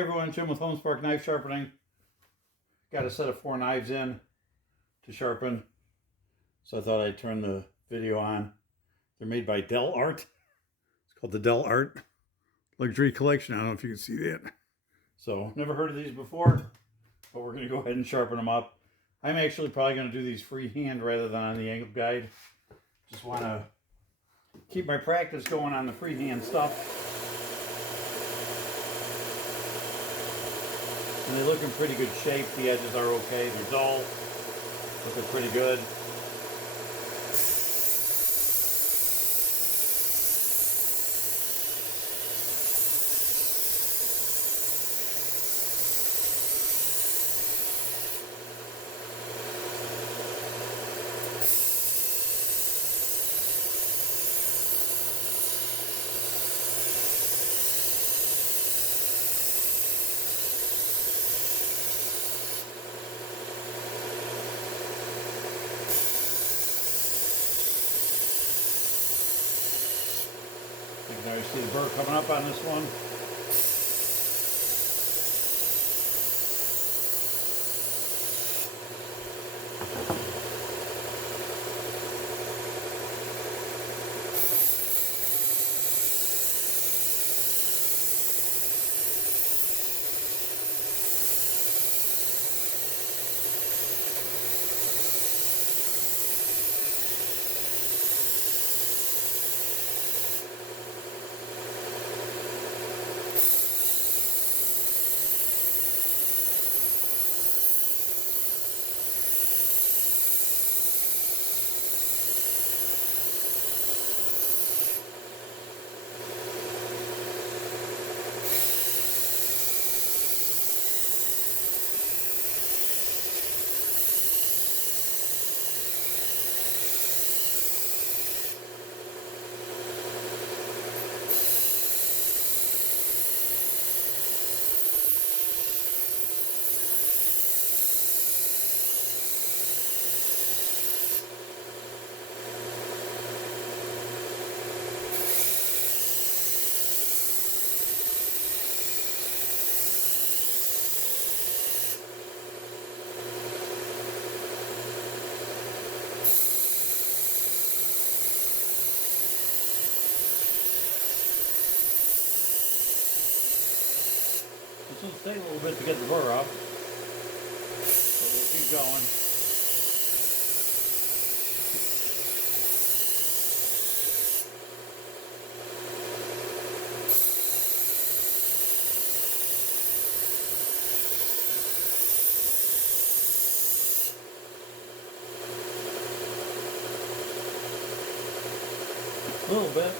Hey everyone, Jim with Homespark Knife Sharpening. Got a set of 4 knives in to sharpen, so I thought I'd turn the video on. They're made by Dell Arte. It's called the Dell Arte Luxury Collection. I don't know if you can see that. So, never heard of these before, but we're going to go ahead and sharpen them up. I'm actually probably going to do these freehand rather than on the angle guide. Just want to keep my practice going on the freehand stuff. And they look in pretty good shape. The edges are okay. They're dull, but they're pretty good. You can already see the burr coming up on this one. This will take a little bit to get the burr up, but we'll keep going. A little bit.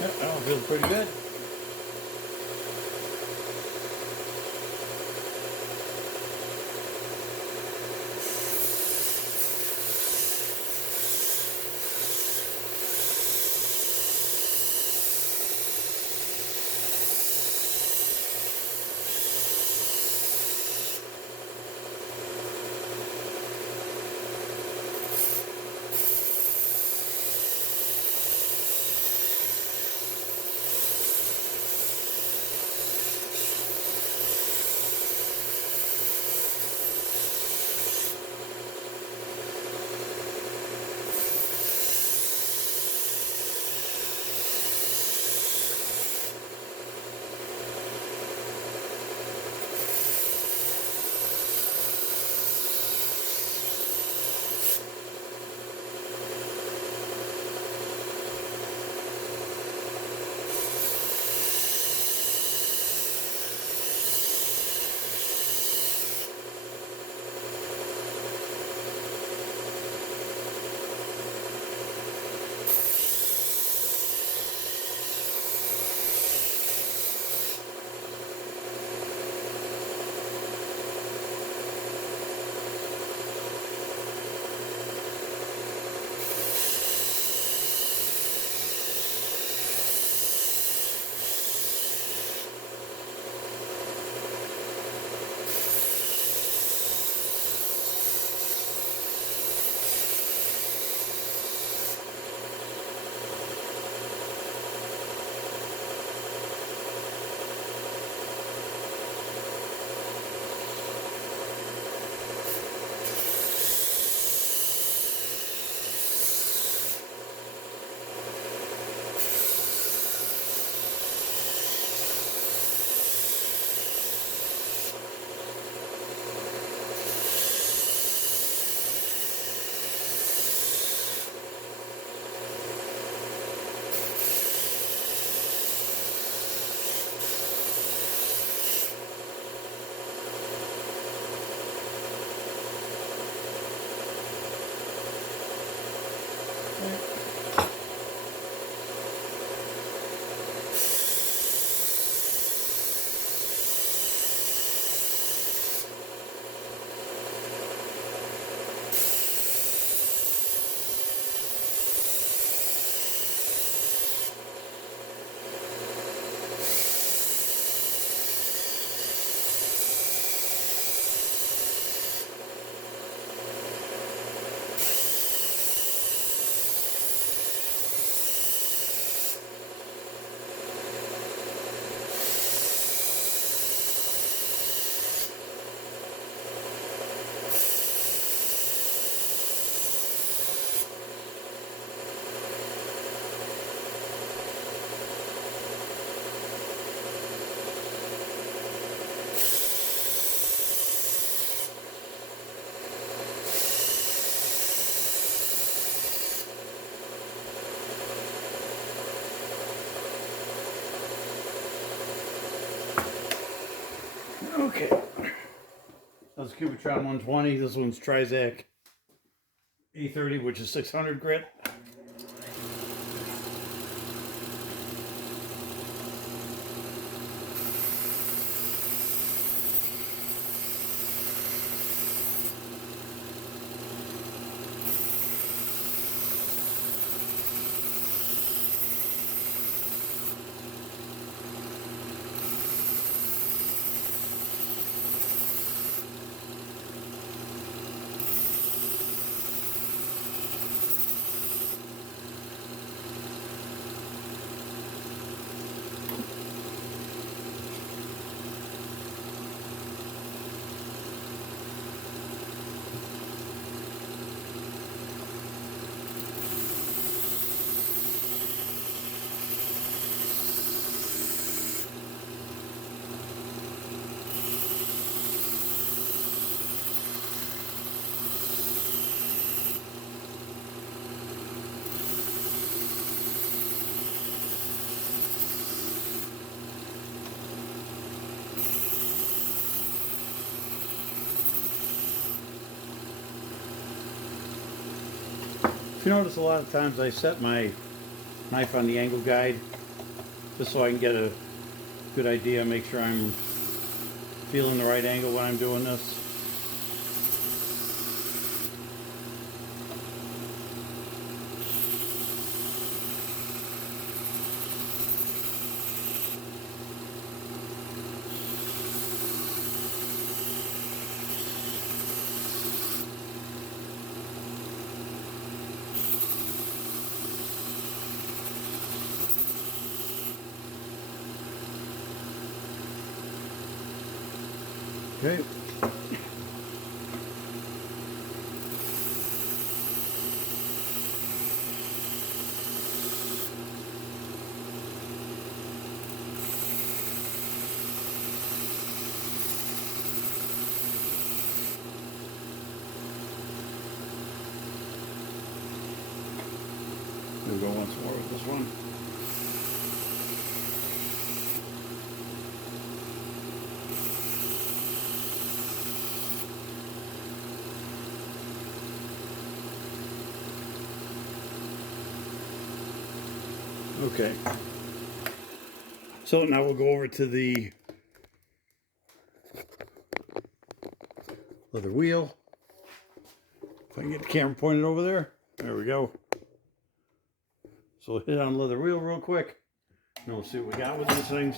Yep, that one feels pretty good. Okay. That's Cubatron 120. This one's Tricac A30, which is 600 grit. If you notice, a lot of times I set my knife on the angle guide just so I can get a good idea, make sure I'm feeling the right angle when I'm doing this. Okay. We'll go once more with this one. Okay. So now we'll go over to the leather wheel. If I can get the camera pointed over there. There we go. So we'll hit on the leather wheel real quick. And we'll see what we got with these things.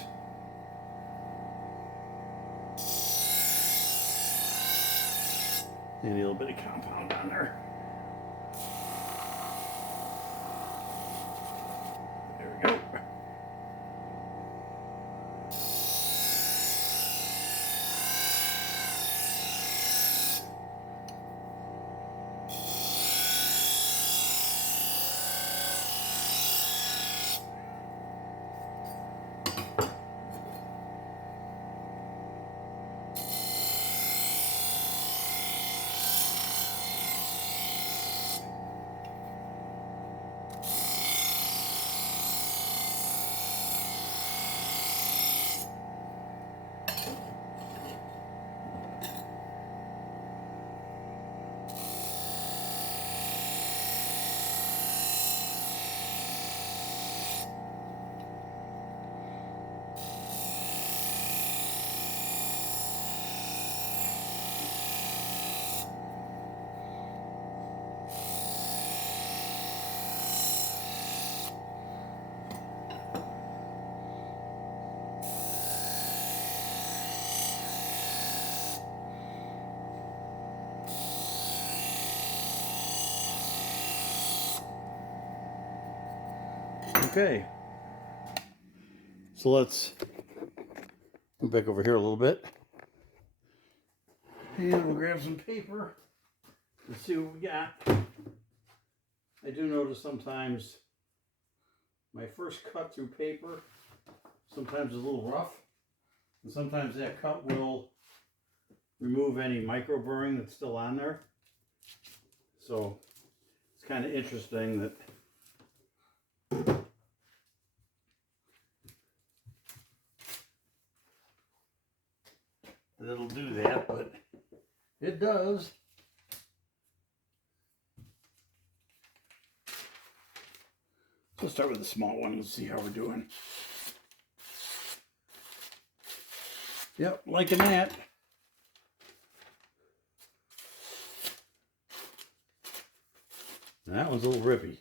And a little bit of compound on there. There we go. Okay, so let's go back over here a little bit. And we'll grab some paper and see what we got. I do notice sometimes my first cut through paper sometimes is a little rough. And sometimes that cut will remove any micro burring that's still on there. So it's kind of interesting that that it'll do that, but it does. Let's start with the small one. Let's see how we're doing. Yep, liking that. That one's a little rippy.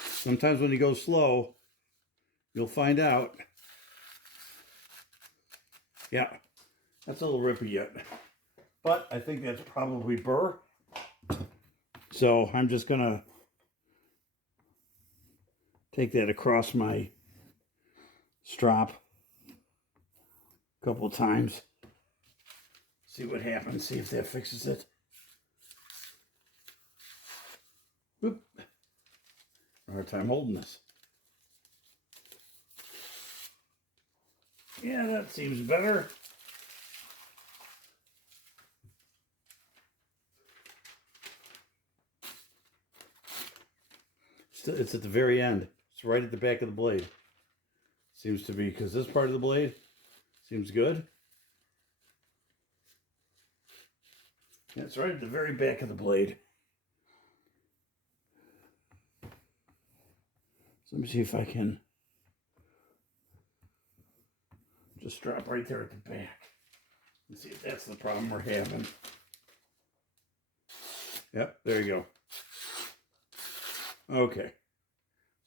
Sometimes when you go slow, you'll find out. Yeah, that's a little rippy yet. But I think that's probably burr. So I'm just going to take that across my strop a couple of times. See what happens. See if that fixes it. Oop. Hard time holding this. Yeah, that seems better. It's at the very end. It's right at the back of the blade. Seems to be, because this part of the blade seems good. Yeah, it's right at the very back of the blade. So let me see if I can just drop right there at the back and see if that's the problem we're having. Yep, there you go. Okay,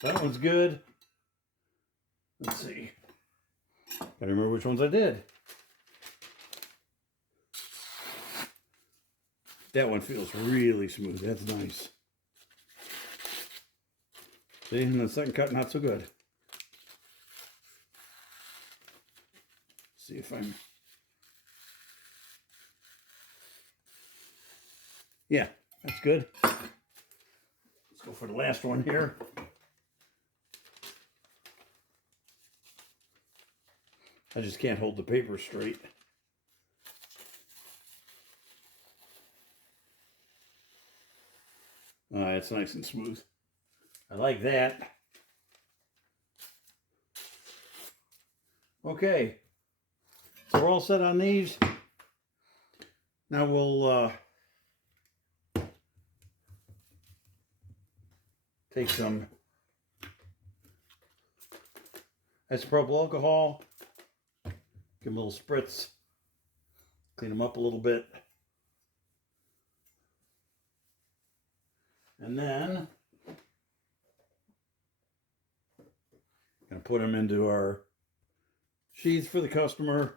that one's good. Let's see. Gotta remember which ones I did. That one feels really smooth. That's nice. See, and the second cut, not so good. See if I'm... Yeah, that's good. Let's go for the last one here. I just can't hold the paper straight. It's nice and smooth. I like that. Okay, so we're all set on these. Now we'll take some isopropyl alcohol, give them a little spritz, clean them up a little bit, and then gonna put them into our sheaths for the customer.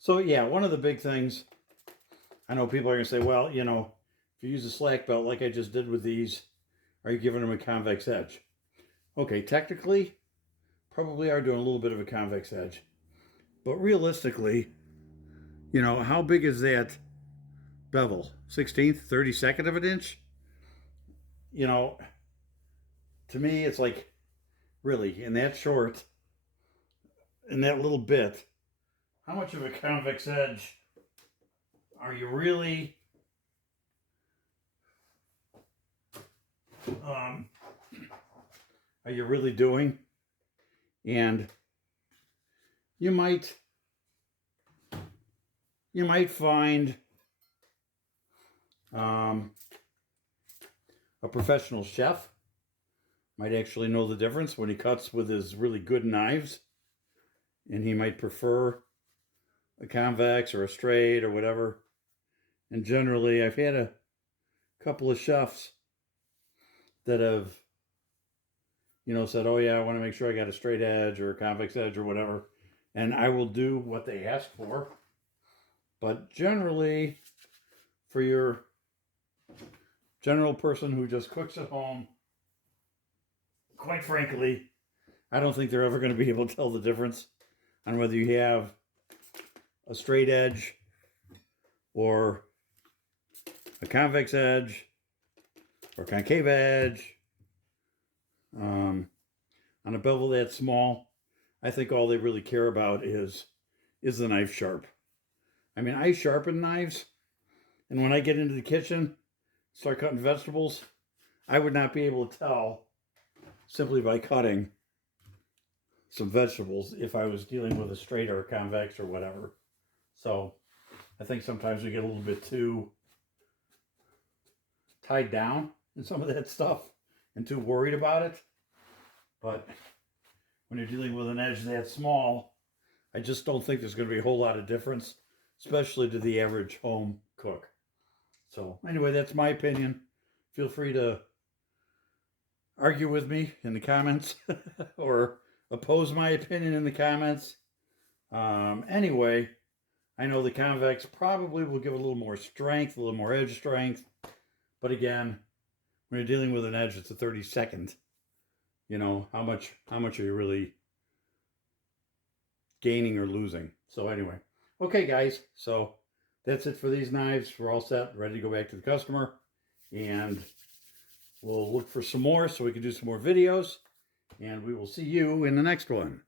So yeah, one of the big things, I know people are gonna say, well, you know, if you use a slack belt like I just did with these, are you giving them a convex edge? Okay, technically, probably are doing a little bit of a convex edge. But realistically, you know, how big is that bevel? 1/16th, 32nd of an inch? You know, to me, it's like, really, in that short, in that little bit, how much of a convex edge are you really doing? And you might find a professional chef might actually know the difference when he cuts with his really good knives, and he might prefer a convex or a straight or whatever. And generally, I've had a couple of chefs that have, you know, said, oh yeah, I want to make sure I got a straight edge or a convex edge or whatever. And I will do what they ask for. But generally, for your general person who just cooks at home, quite frankly, I don't think they're ever going to be able to tell the difference on whether you have a straight edge or a convex edge or concave edge on a bevel that small. I think all they really care about is the knife sharp. I mean, I sharpen knives, and when I get into the kitchen, start cutting vegetables, I would not be able to tell simply by cutting some vegetables if I was dealing with a straight or a convex or whatever. So I think sometimes we get a little bit too tied down in some of that stuff and too worried about it. But when you're dealing with an edge that small, I just don't think there's going to be a whole lot of difference, especially to the average home cook. So anyway, that's my opinion. Feel free to argue with me in the comments or oppose my opinion in the comments. Anyway, I know the convex probably will give a little more strength, a little more edge strength. But again, when you're dealing with an edge, it's a 32nd. You know, how much are you really gaining or losing? So anyway, okay guys, so that's it for these knives. We're all set, ready to go back to the customer, and we'll look for some more so we can do some more videos, and we will see you in the next one.